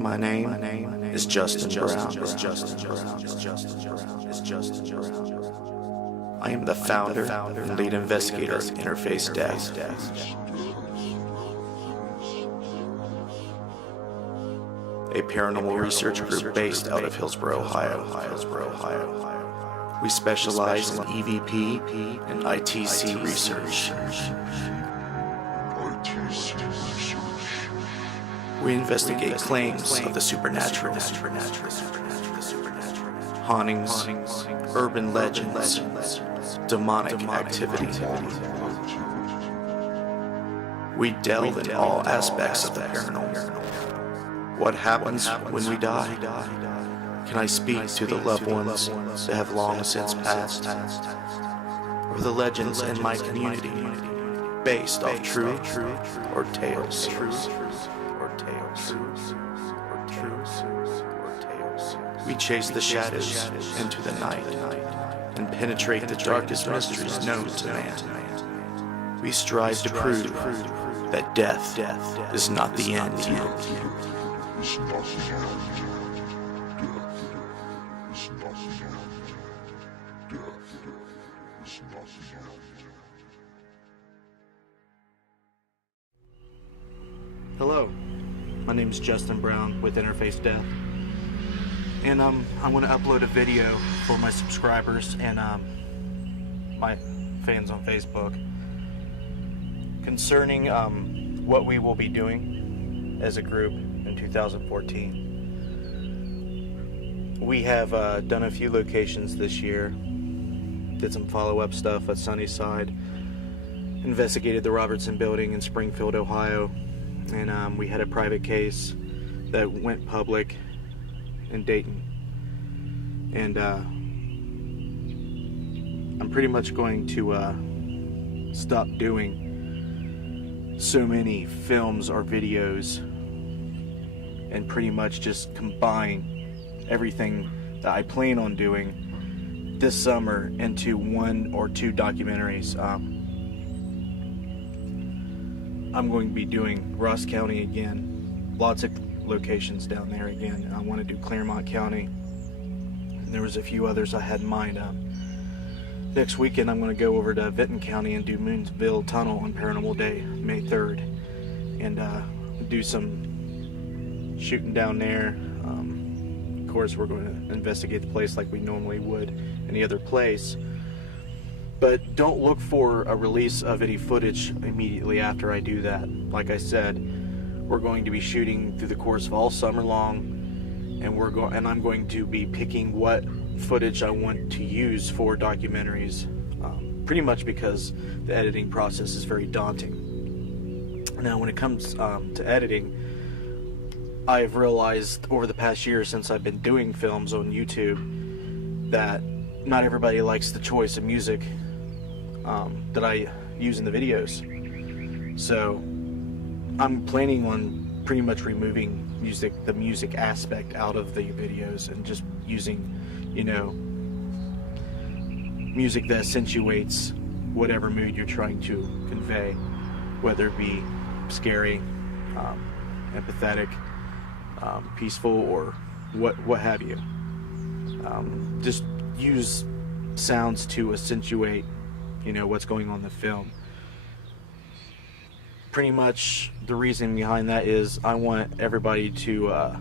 My name is Justin Brown. I am the founder and lead investigator of Interface Death. A paranormal research group based out of Hillsboro, Ohio. We specialize in EVP and ITC research. We investigate claims of the supernatural, hauntings, urban legends, demonic activity. We delve in all aspects of the paranormal. What happens when we die? Can I speak to the loved ones that have long since passed? Or the legends in my community, based off truth or tales? We chase the shadows into the night and penetrate the darkest mysteries known to man. We strive to prove that death is not the end. Hello, my name is Justin Brown with Interface Death, and I want to upload a video for my subscribers and my fans on Facebook concerning what we will be doing as a group in 2014. We have done a few locations this year, did some follow-up stuff at Sunnyside, investigated the Robertson building in Springfield, Ohio, and we had a private case that went public in Dayton. And I'm pretty much going to stop doing so many films or videos and pretty much just combine everything that I plan on doing this summer into 1 or 2 documentaries. I'm going to be doing Ross County again, lots of locations down there again. I want to do Claremont County, and there was a few others I had in mind. Next weekend I'm going to go over to Vinton County and do Moonsville Tunnel on Paranormal Day, May 3rd, and do some shooting down there. Of course, we're going to investigate the place like we normally would any other place. But don't look for a release of any footage immediately after I do that. Like I said, we're going to be shooting through the course of all summer long, and I'm going to be picking what footage I want to use for documentaries, pretty much because the editing process is very daunting. Now, when it comes to editing, I've realized over the past year since I've been doing films on YouTube that not everybody likes the choice of music that I use in the videos. So I'm planning on pretty much removing the music aspect out of the videos and just using, music that accentuates whatever mood you're trying to convey, whether it be scary, empathetic, peaceful, or what have you. Just use sounds to accentuate what's going on in the film. Pretty much the reason behind that is I want everybody to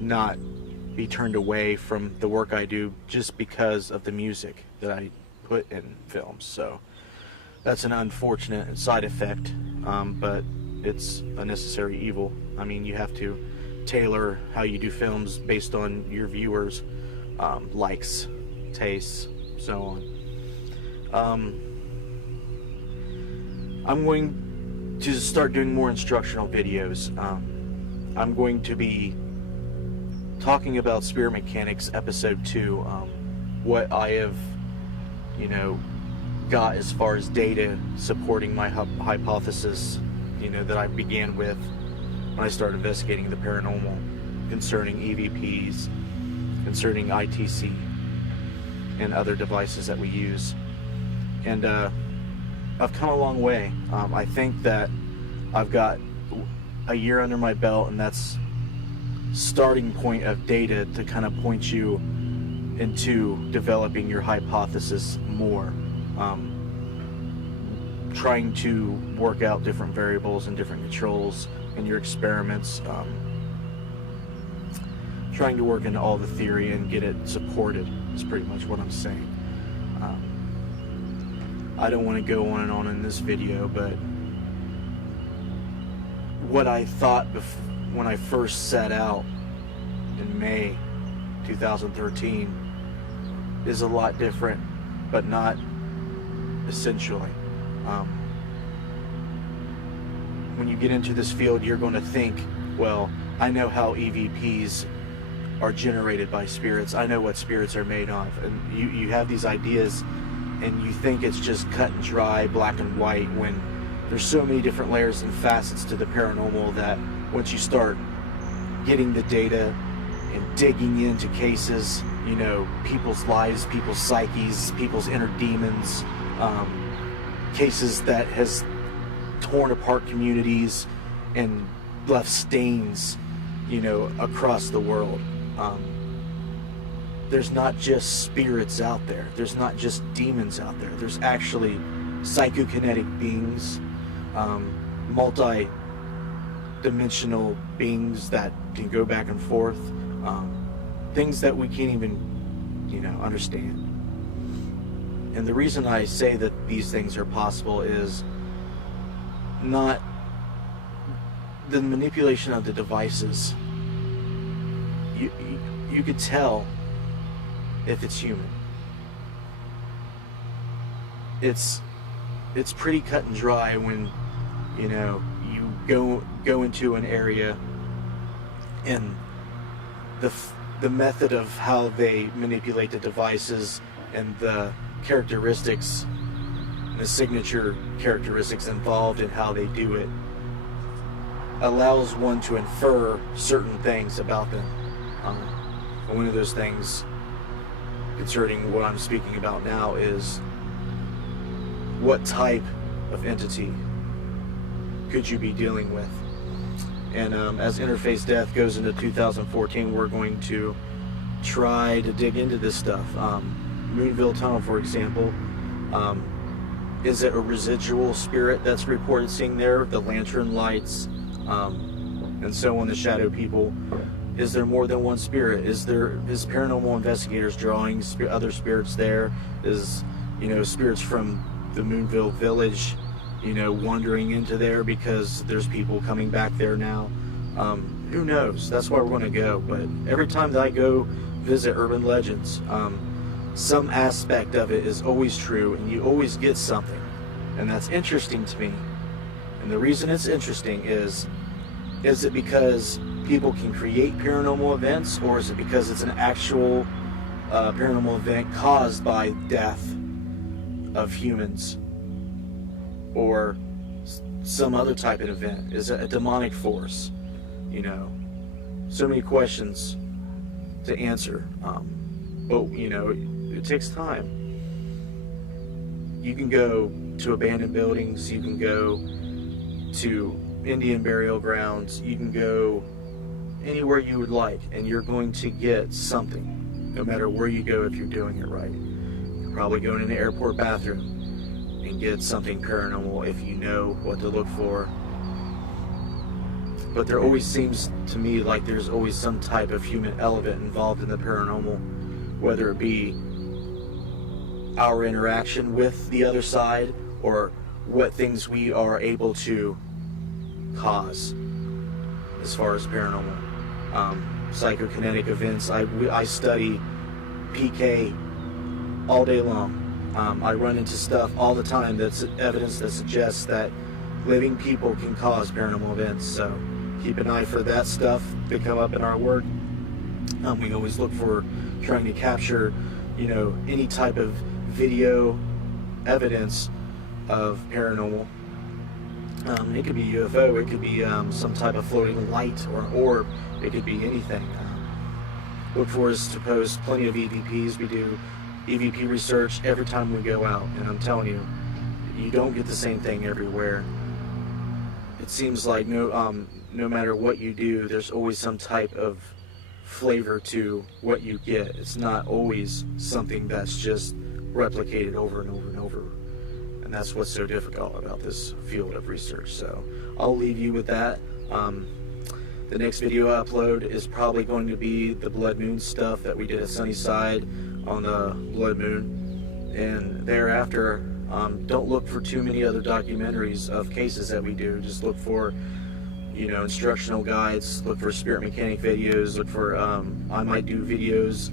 not be turned away from the work I do just because of the music that I put in films. So that's an unfortunate side effect, but it's a necessary evil. I mean, you have to tailor how you do films based on your viewers' likes, tastes, so on. I'm going to start doing more instructional videos. I'm going to be talking about Spirit Mechanics Episode 2, what I have, got as far as data supporting my hypothesis, that I began with when I started investigating the paranormal, concerning EVPs, concerning ITC, and other devices that we use. And I've come a long way. I think that I've got a year under my belt, and that's starting point of data to kind of point you into developing your hypothesis more. Trying to work out different variables and different controls in your experiments. Trying to work into all the theory and get it supported is pretty much what I'm saying. I don't want to go on and on in this video, but what I thought when I first set out in May 2013 is a lot different, but not essentially. When you get into this field, you're going to think, well, I know how EVPs are generated by spirits. I know what spirits are made of. And you have these ideas, and you think it's just cut and dry, black and white, when there's so many different layers and facets to the paranormal that once you start getting the data and digging into cases, you know, people's lives, people's psyches, people's inner demons, cases that has torn apart communities and left stains, you know, across the world. There's not just spirits out there. There's not just demons out there. There's actually psychokinetic beings, multi-dimensional beings that can go back and forth, things that we can't even, you know, understand. And the reason I say that these things are possible is not the manipulation of the devices. You could tell if it's human. It's pretty cut and dry when, you know, you go into an area and the method of how they manipulate the devices and the characteristics, the signature characteristics involved in how they do it, allows one to infer certain things about them. One of those things concerning what I'm speaking about now is what type of entity could you be dealing with. And as Interface Death goes into 2014, we're going to try to dig into this stuff. Moonville Tunnel, for example, is it a residual spirit that's reported seeing there? The lantern lights, and so on, the shadow people. Is there more than one spirit? Is paranormal investigators drawing other spirits there? Is, you know, spirits from the Moonville village, you know, wandering into there because there's people coming back there now? Who knows? That's why we're going to go. But every time that I go visit urban legends, some aspect of it is always true, and you always get something, and that's interesting to me. And the reason it's interesting is it because people can create paranormal events, or is it because it's an actual paranormal event caused by death of humans, or some other type of event? Is it a demonic force? You know, so many questions to answer. But you know, it takes time. You can go to abandoned buildings, you can go to Indian burial grounds, you can go anywhere you would like, and you're going to get something, no matter where you go, if you're doing it right. You're probably going in the airport bathroom and get something paranormal if you know what to look for. But there always seems to me like there's always some type of human element involved in the paranormal, whether it be our interaction with the other side or what things we are able to cause as far as paranormal. Psychokinetic events. I study PK all day long. I run into stuff all the time that's evidence that suggests that living people can cause paranormal events. So keep an eye for that stuff to come up in our work. We always look for trying to capture, you know, any type of video evidence of paranormal. It could be UFO, it could be some type of floating light or an orb, it could be anything. Look for us to post plenty of EVPs. We do EVP research every time we go out, and I'm telling you, you don't get the same thing everywhere. it seems like no matter what you do, there's always some type of flavor to what you get. It's not always something that's just replicated over and over and over. And that's what's so difficult about this field of research. So I'll leave you with that. The next video I upload is probably going to be the blood moon stuff that we did at Sunnyside on the blood moon. And thereafter, don't look for too many other documentaries of cases that we do. Just look for, you know, instructional guides, look for spirit mechanic videos, look for, I might do videos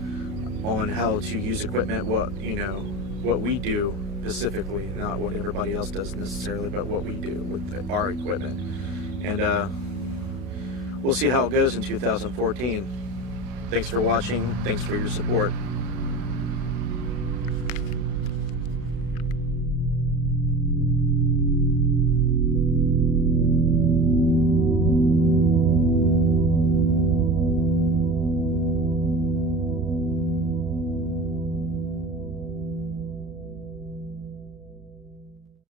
on how to use equipment, what we do specifically, not what everybody else does necessarily, but what we do with our equipment. And we'll see how it goes in 2014. Thanks for watching. Thanks for your support.